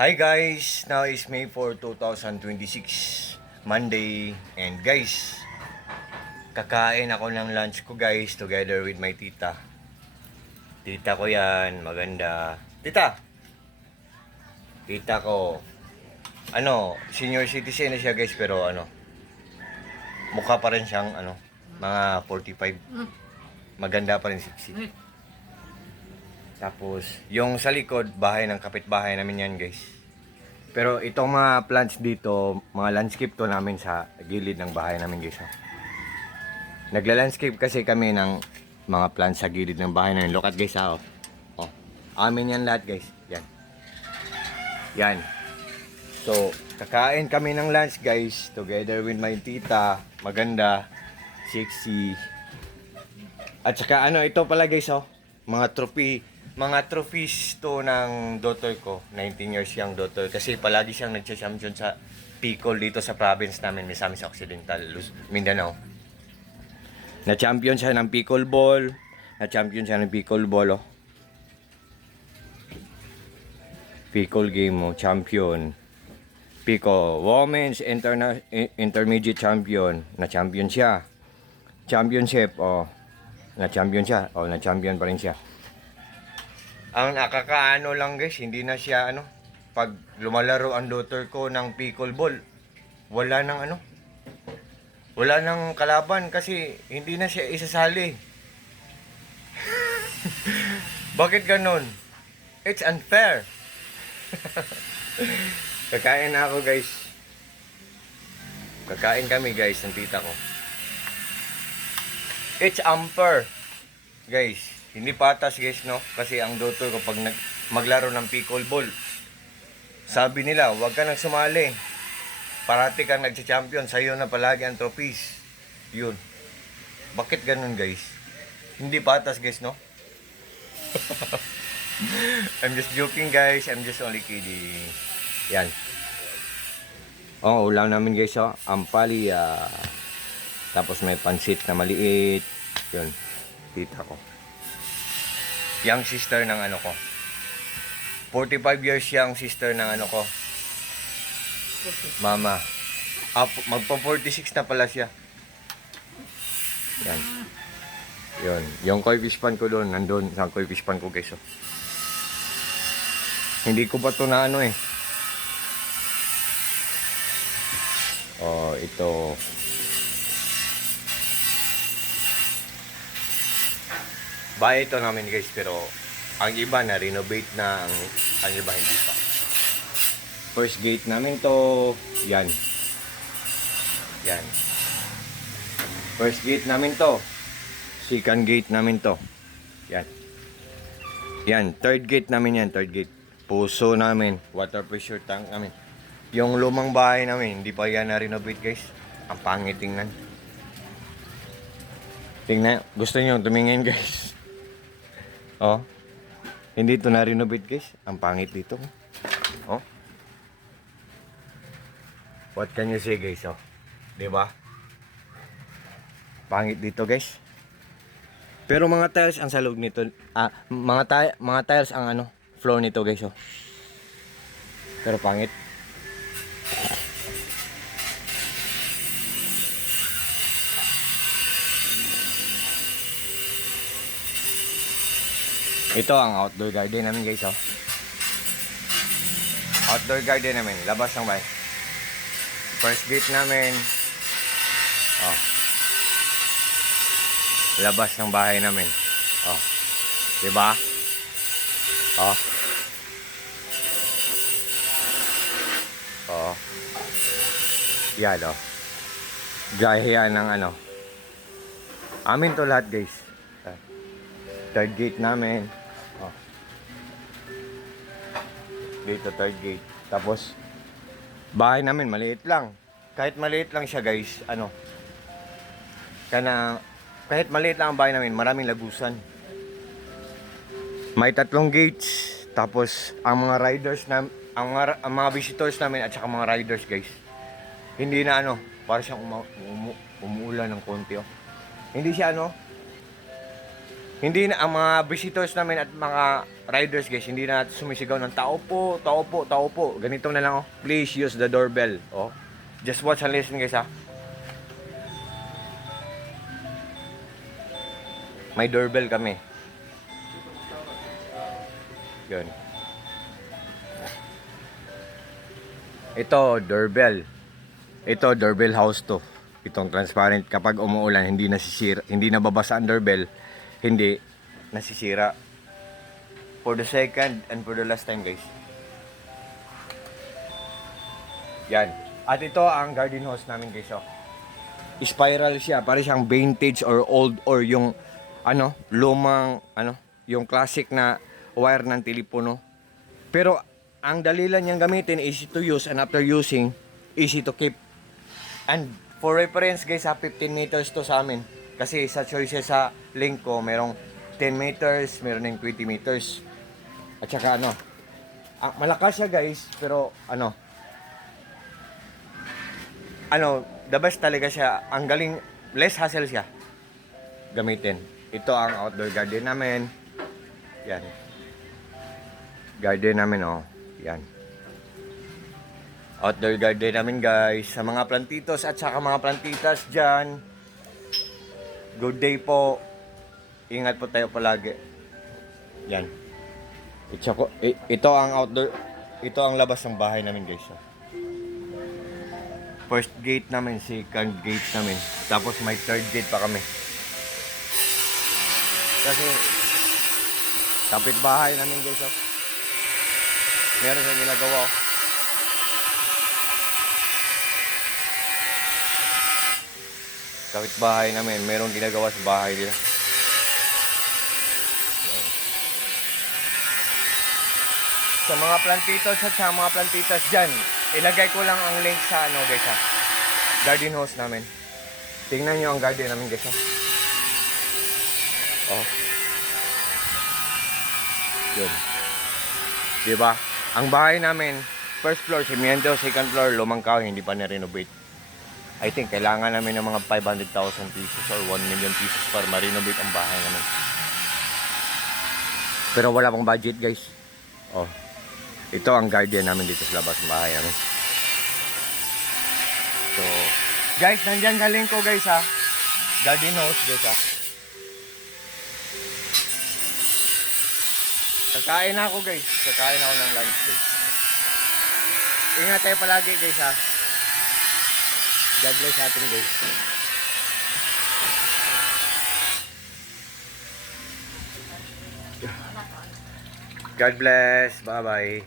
Hi guys, now is May 4, 2026, Monday. And guys, kakain ako ng lunch ko guys, together with my tita. Tita ko yan, maganda. Tita! Tita ko, senior citizen na siya guys, pero mukha pa rin siyang mga 45. Maganda pa rin, sexy. Tapos, yung sa likod, bahay ng kapitbahay namin yan guys. Pero itong mga plants dito, mga landscape to namin sa gilid ng bahay namin guys. Nagla-landscape kasi kami ng mga plants sa gilid ng bahay namin. Look at guys oh. Amin yan lahat guys. Yan. Yan. So, kakain kami ng lunch guys, together with my tita. Maganda, sexy. At saka ito pala guys mga trophies to ng daughter ko, 19 years young daughter, kasi palagi siyang nagcha-champion sa Picol dito sa province namin, Misamis Occidental, Mindanao. Na-champion siya ng Picol Ball, Picol game mo, champion. Picol Women's Intermediate Champion, na-champion siya. Championship, na-champion pa rin siya. Ang nakakaano lang guys, hindi na siya pag lumalaro ang daughter ko ng Picol Ball, wala nang kalaban kasi hindi na siya isasali. Bakit ganon? It's unfair. Kakain na ako guys. Kakain kami guys ng tita ko. It's unfair. Guys, hindi patas guys no, kasi ang daughter ko pag maglaro ng Picol Ball, sabi nila huwag ka nang sumali, parati kang nagcha-champion, sa'yo na palagi ang trophies. Yun, bakit ganun guys? Hindi patas guys no. I'm just joking guys, I'm just only kidding. Yan, ulam namin guys ampalaya, tapos may pansit na maliit. Yun, tita ko, young sister ng ko. 45 years young sister ng ko. Mama. Magpa 46 na pala siya. Yan. Yun. Yung koi fish pan ko doon. Nandun. Sa koi fish pan ko guys. Hindi ko pa to na ito. Bahay ito namin guys, pero ang iba na renovate na, ang iba hindi pa. First gate namin to, yan. First gate namin to. Second gate namin to. Yan, third gate namin yan, third gate. Puso namin, water pressure tank namin. Yung lumang bahay namin, hindi pa yan na renovate guys. Ang pangit tingnan. Tingnan, gusto niyo tumingin guys. Hindi ito na-renovate guys. Ang pangit dito. What can you say guys? Diba? Pangit dito guys. Pero mga tiles ang sa loob nito. Mga tiles ang floor nito guys. Pero pangit. Ito ang outdoor garden namin guys Outdoor garden namin, labas ng bahay. First gate namin. Labas ng bahay namin. Diba? Yan Gaya yan ng amin to lahat guys. Third gate namin. Dito third gate. Tapos bahay namin maliit lang. Kahit maliit lang siya guys, kahit maliit lang ang bahay namin, maraming lagusan. May 3 gates. Tapos ang mga riders ang mga visitors namin at saka mga riders guys, hindi na para siyang umuulan ng konti Hindi siya Hindi na ang mga visitors namin at mga riders guys, hindi na sumisigaw ng tao po, tao po, tao po. Ganito na lang oh. Please use the doorbell. Oh. Just watch and listen guys ha. May doorbell kami. Yun. Ito, doorbell. Ito, doorbell house to. Itong transparent. Kapag umuulan, hindi nasisira, hindi nababasa ang doorbell. Hindi nasisira. For the second and for the last time, guys. Yan. At ito ang garden hose namin, guys. Oh. Spiral siya. Para siyang vintage or old or yung lumang, yung classic na wire ng telepono. Pero ang dali lang niyang gamitin, easy to use, and after using, easy to keep. And for reference guys, 15 meters to sa amin. Kasi sa choices sa link ko, merong 10 meters, meron ng 20 meters. At saka malakas siya guys, pero the best talaga siya. Ang galing, less hassle siya gamitin. Ito ang outdoor garden namin. Yan. Garden namin oh. Yan. Outdoor garden namin guys. Sa mga plantitos at saka mga plantitas dyan. Good day po. Ingat po tayo palagi. Yan. Ito ang outdoor. Ito ang labas ng bahay namin guys. First gate namin, second gate namin. Tapos may third gate pa kami. Kasi kapit bahay namin guys. Meron siyang ginagawa. Kapit bahay namin, merong ginagawa sa bahay nila. Sa mga plantitos at sa mga plantitas dyan, ilagay ko lang ang link sa guys garden hose namin. Tingnan nyo ang garden namin guys Oh. Yun. Diba? Ang bahay namin, first floor, semento, second floor, lumang kahoy, hindi pa na-renovate. I think kailangan namin ng mga 500,000 pieces or 1 million pieces para ma-renovate ang bahay namin. Pero wala pang budget guys. Oh. Ito ang garden namin dito sa labas ng bahay namin. So, guys, nandyan sa link ko guys garden house guys Kakain na ako guys. Kakain ako ng lunch guys. Ingat tayo palagi guys God bless atin guys. God bless. Bye bye.